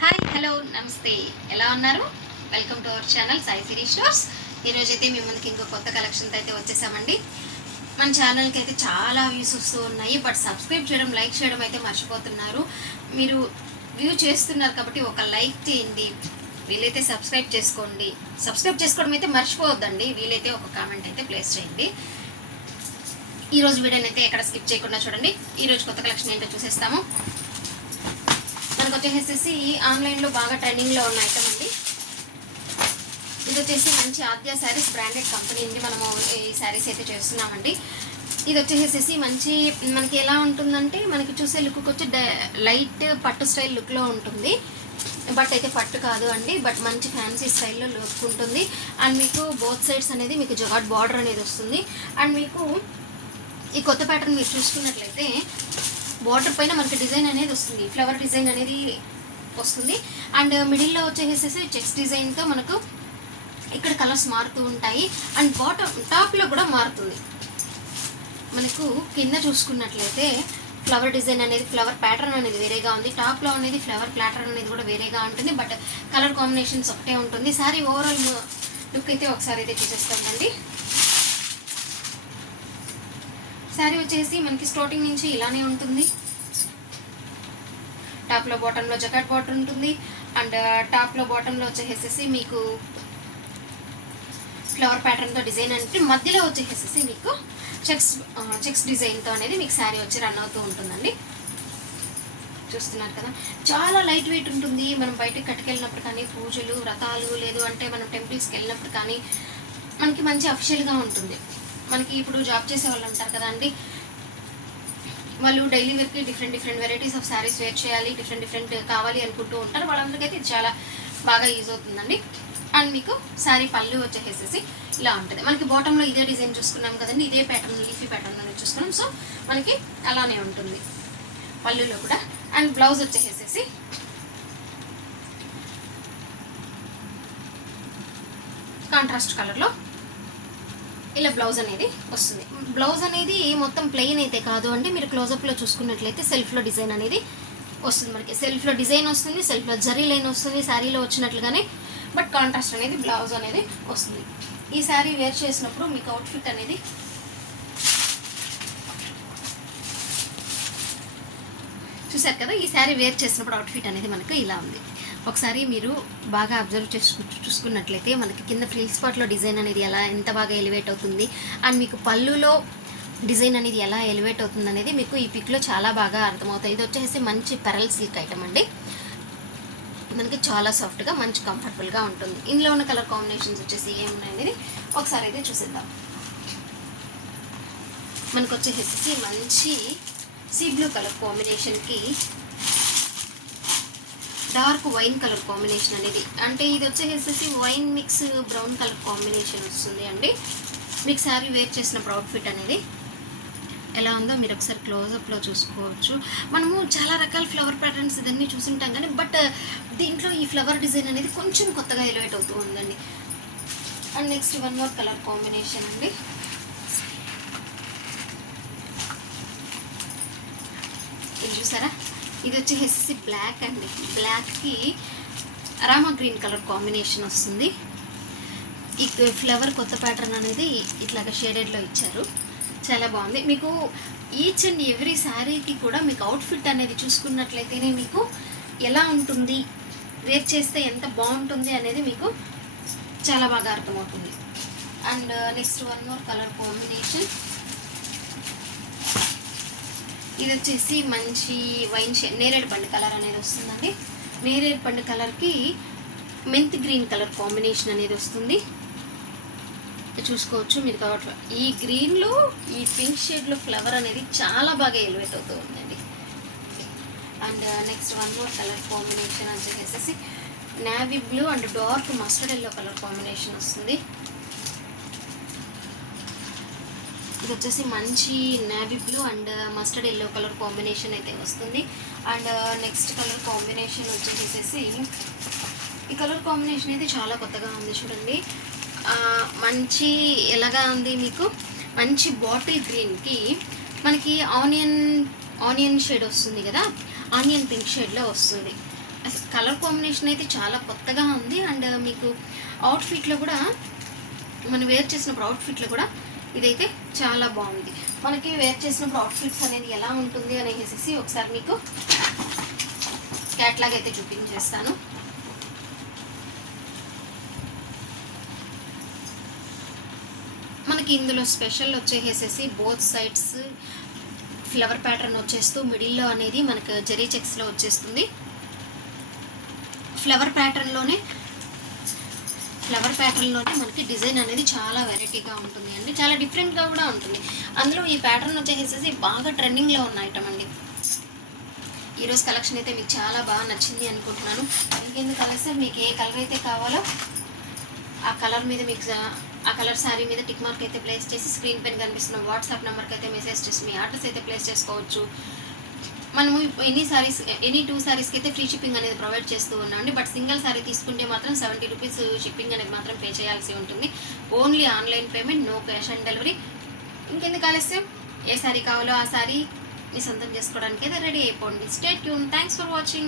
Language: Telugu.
హాయ్ హలో నమస్తే, ఎలా ఉన్నారు? Welcome to our channel Sai Siri stores. ఈరోజైతే మీ ముందుకి ఇంకో కొత్త కలెక్షన్తో అయితే వచ్చేసామండి. మన ఛానల్కి అయితే చాలా వ్యూస్ వస్తూ ఉన్నాయి, బట్ సబ్స్క్రైబ్ చేయడం, లైక్ చేయడం అయితే మర్చిపోతున్నారు. మీరు వ్యూ చేస్తున్నారు కాబట్టి ఒక లైక్ చేయండి, వీలైతే సబ్స్క్రైబ్ చేసుకోండి. సబ్స్క్రైబ్ చేసుకోవడం అయితే మర్చిపోవద్దండి, వీలైతే ఒక కామెంట్ అయితే ప్లేస్ చేయండి. ఈరోజు వీడియోని అయితే ఎక్కడ స్కిప్ చేయకుండా చూడండి. ఈరోజు కొత్త కలెక్షన్ ఏంటో చూసేస్తాము. మనకు వచ్చేసేసి ఆన్లైన్లో బాగా ట్రెండింగ్లో ఉన్న ఐటమ్ అండి. ఇది వచ్చేసి మంచి ఆద్య శారీస్ బ్రాండెడ్ కంపెనీ అండి. మనము ఈ శారీస్ అయితే చేస్తున్నామండి. ఇది వచ్చేసేసి మంచి మనకి ఎలా ఉంటుందంటే, మనకి చూసే లుక్ వచ్చి లైట్ పట్టు స్టైల్ లుక్లో ఉంటుంది. బట్ అయితే పట్టు కాదు అండి, బట్ మంచి ఫ్యాన్సీ స్టైల్లో లుక్ ఉంటుంది. అండ్ మీకు బోత్ సైడ్స్ అనేది మీకు జగాట్ బార్డర్ అనేది వస్తుంది. అండ్ మీకు ఈ కొత్త ప్యాటర్న్ మీరు చూసుకున్నట్లయితే బార్డర్ పైన మనకి డిజైన్ అనేది వస్తుంది, ఫ్లవర్ డిజైన్ అనేది వస్తుంది. అండ్ మిడిల్లో వచ్చేసేసి చెక్స్ డిజైన్తో మనకు ఇక్కడ కలర్స్ మారుతూ ఉంటాయి. అండ్ టాప్లో కూడా మారుతుంది. మనకు కింద చూసుకున్నట్లయితే ఫ్లవర్ డిజైన్ అనేది, ఫ్లవర్ ప్యాటర్న్ అనేది వేరేగా ఉంది. టాప్లో అనేది ఫ్లవర్ ప్యాటర్న్ అనేది కూడా వేరేగా ఉంటుంది, బట్ కలర్ కాంబినేషన్స్ ఒకటే ఉంటుంది. సారీ ఓవరాల్ లుక్ అయితే ఒకసారి అయితే చూసేస్తామండి. శారీ వచ్చేసి మనకి స్టార్టింగ్ నుంచి ఇలానే ఉంటుంది. టాప్లో బాటంలో జకాట్ బార్డర్ ఉంటుంది. అండ్ టాప్లో బాటంలో వచ్చేసేసి మీకు ఫ్లవర్ ప్యాటర్న్తో డిజైన్ అంటే, మధ్యలో వచ్చేసేసి మీకు చెక్స్ డిజైన్తో అనేది మీకు శారీ వచ్చి రన్ అవుతూ ఉంటుందండి. చూస్తున్నారు కదా, చాలా లైట్ వెయిట్ ఉంటుంది. మనం బయటకు కట్టుకెళ్ళినప్పుడు కానీ, పూజలు వ్రతాలు లేదు అంటే మనం టెంపుల్స్కి వెళ్ళినప్పుడు కానీ మనకి మంచి అఫిషియల్గా ఉంటుంది. మనకి ఇప్పుడు జాబ్ చేసే వాళ్ళు ఉంటారు కదా అండి, వాళ్ళు డైలీ వేర్కి different varieties of saris wear చేయాలి, డిఫరెంట్ కావాలి అనుకుంటూ ఉంటారు. వాళ్ళందరికైతే ఇది చాలా బాగా యూజ్ అవుతుందండి. అండ్ మీకు శారీ పళ్ళు వచ్చేసేసి ఇలా ఉంటుంది. మనకి బాటంలో ఇదే డిజైన్ చూసుకున్నాం కదండి, ఇదే ప్యాటర్న్, లీఫీ ప్యాటర్న్ అనేది చూసుకున్నాం. సో మనకి అలానే ఉంటుంది పళ్ళులో కూడా. అండ్ బ్లౌజ్ వచ్చేసేసి కాంట్రాస్ట్ కలర్లో ఇలా బ్లౌజ్ అనేది వస్తుంది. బ్లౌజ్ అనేది మొత్తం ప్లెయిన్ అయితే కాదు అండి, మీరు క్లోజప్లో చూసుకున్నట్లయితే సెల్ఫ్లో డిజైన్ అనేది వస్తుంది. మనకి సెల్ఫ్లో డిజైన్ వస్తుంది, సెల్ఫ్లో జరీ లైన్ వస్తుంది శారీలో వచ్చినట్లుగానే, బట్ కాంట్రాస్ట్ అనేది బ్లౌజ్ అనేది వస్తుంది. ఈ శారీ వేర్ చేసినప్పుడు మీకు అవుట్ఫిట్ అనేది చూసారు కదా, ఈ శారీ వేర్ చేసినప్పుడు అవుట్ఫిట్ అనేది మనకు ఇలా ఉంది. ఒకసారి మీరు బాగా అబ్జర్వ్ చూసుకున్నట్లయితే మనకి కింద ఫ్రిల్ స్పాట్లో డిజైన్ అనేది ఎంత బాగా ఎలివేట్ అవుతుంది, అండ్ మీకు పళ్ళులో డిజైన్ అనేది ఎలా ఎలివేట్ అవుతుంది అనేది మీకు ఈ పిక్లో చాలా బాగా అర్థమవుతుంది. ఇది వచ్చేసి మంచి పెరల్ సిల్క్ ఐటమ్ అండి. మనకి చాలా సాఫ్ట్గా మంచి కంఫర్టబుల్గా ఉంటుంది. ఇందులో ఉన్న కలర్ కాంబినేషన్స్ వచ్చేసి ఏమున్నాయనేది ఒకసారి అయితే చూసేద్దాం. మనకు వచ్చేసి మంచి సీ బ్లూ కలర్ కాంబినేషన్కి డార్క్ వైన్ కలర్ కాంబినేషన్ అనేది, అంటే ఇది వచ్చేసేసి wine mix brown colour combination వస్తుంది అండి. మీకు శారీ వేర్ చేసినప్పుడు అవుట్ఫిట్ అనేది ఎలా ఉందో మీరు ఒకసారి క్లోజప్లో చూసుకోవచ్చు. మనము చాలా రకాల ఫ్లవర్ ప్యాటర్న్స్ ఇదన్నీ చూసుంటాం కానీ, బట్ దీంట్లో ఈ ఫ్లవర్ డిజైన్ అనేది కొంచెం కొత్తగా ఎలివేట్ అవుతూ ఉందండి. And next one more colour combination అండి. ఇది చూసారా, ఇది వచ్చేసి బ్లాక్ అండి. బ్లాక్కి రామా గ్రీన్ కలర్ కాంబినేషన్ వస్తుంది. ఈ ఫ్లవర్ కొత్త ప్యాటర్న్ అనేది ఇట్లాగా షేడెడ్లో ఇచ్చారు, చాలా బాగుంది. మీకు ఈచ్ అండ్ ఎవ్రీ శారీకి కూడా మీకు అవుట్ఫిట్ అనేది చూసుకున్నట్లయితేనే మీకు ఎలా ఉంటుంది, వేర్ చేస్తే ఎంత బాగుంటుంది అనేది మీకు చాలా బాగా అర్థమవుతుంది. And next one more colour combination. ఇది వచ్చేసి మంచి వైన్ నేరేడు పండు కలర్ అనేది వస్తుందండి. నేరేడు పండు కలర్కి మెంత్ గ్రీన్ కలర్ కాంబినేషన్ అనేది వస్తుంది. చూసుకోవచ్చు మీరు కాబట్టి ఈ గ్రీన్లో ఈ పింక్ షేడ్లో ఫ్లవర్ అనేది చాలా బాగా ఎలివేట్ అవుతూ ఉందండి. And next one more colour combination అని చెప్పేసి navy blue and dark mustard yellow colour combination వస్తుంది. ఇది వచ్చేసి మంచి navy blue and mustard yellow colour combination అయితే వస్తుంది. అండ్ నెక్స్ట్ కలర్ కాంబినేషన్ వచ్చేసేసి ఈ కలర్ కాంబినేషన్ అయితే చాలా కొత్తగా ఉంది చూడండి. మంచి ఎలాగా ఉంది, మీకు మంచి బాటిల్ గ్రీన్కి మనకి ఆనియన్ షేడ్ వస్తుంది కదా, ఆనియన్ పింక్ షేడ్లో వస్తుంది. అసలు కలర్ కాంబినేషన్ అయితే చాలా కొత్తగా ఉంది. అండ్ మీకు అవుట్ఫిట్లో కూడా మనం వేర్ చేసినప్పుడు అవుట్ఫిట్లో కూడా ఇదైతే చాలా బాగుంది. మనకి వేర్ చేసినప్పుడు అవుట్ఫిట్స్ అనేది ఎలా ఉంటుంది అనేసి ఒకసారి మీకు క్యాట్లాగ్ అయితే చూపించేస్తాను. మనకి ఇందులో స్పెషల్ వచ్చేసేసి బోత్ సైడ్స్ ఫ్లవర్ ప్యాటర్న్ వచ్చేస్తూ మిడిల్లో అనేది మనకు జెరీ చెక్స్లో వచ్చేస్తుంది. ఫ్లవర్ ప్యాటర్న్లోనే మనకి డిజైన్ అనేది చాలా వెరైటీగా ఉంటుంది అండి, చాలా డిఫరెంట్గా కూడా ఉంటుంది. అందులో ఈ ప్యాటర్న్ వచ్చేసేసి బాగా ట్రెండింగ్లో ఉన్న ఐటమ్ అండి. ఈరోజు కలెక్షన్ అయితే మీకు చాలా బాగా నచ్చింది అనుకుంటున్నాను. ఇంకెందుకు కలిస్తే మీకు ఏ కలర్ అయితే కావాలో ఆ కలర్ మీద మీకు ఆ కలర్ శారీ మీద టిక్ మార్క్ అయితే ప్లేస్ చేసి స్క్రీన్ పైన కనిపిస్తున్న వాట్సాప్ నెంబర్కి అయితే మెసేజ్ చేసి మీ ఆర్డర్స్ అయితే ప్లేస్ చేసుకోవచ్చు. మనము ఎనీ 2 శారీస్కి అయితే ఫ్రీ షిప్పింగ్ అనేది ప్రొవైడ్ చేస్తూ ఉన్నాం అండి. బట్ సింగిల్ శారీ తీసుకుంటే మాత్రం 70 రూపీస్ షిప్పింగ్ అనేది మాత్రం పే చేయాల్సి ఉంటుంది. Only online payment, no cash on delivery. ఇంకెందుకు ఆలస్యం, ఏ శారీ కావాలో ఆ శారీ మీ సొంతం చేసుకోవడానికి అయితే రెడీ అయిపోండి. Stay tune. Thanks for watching.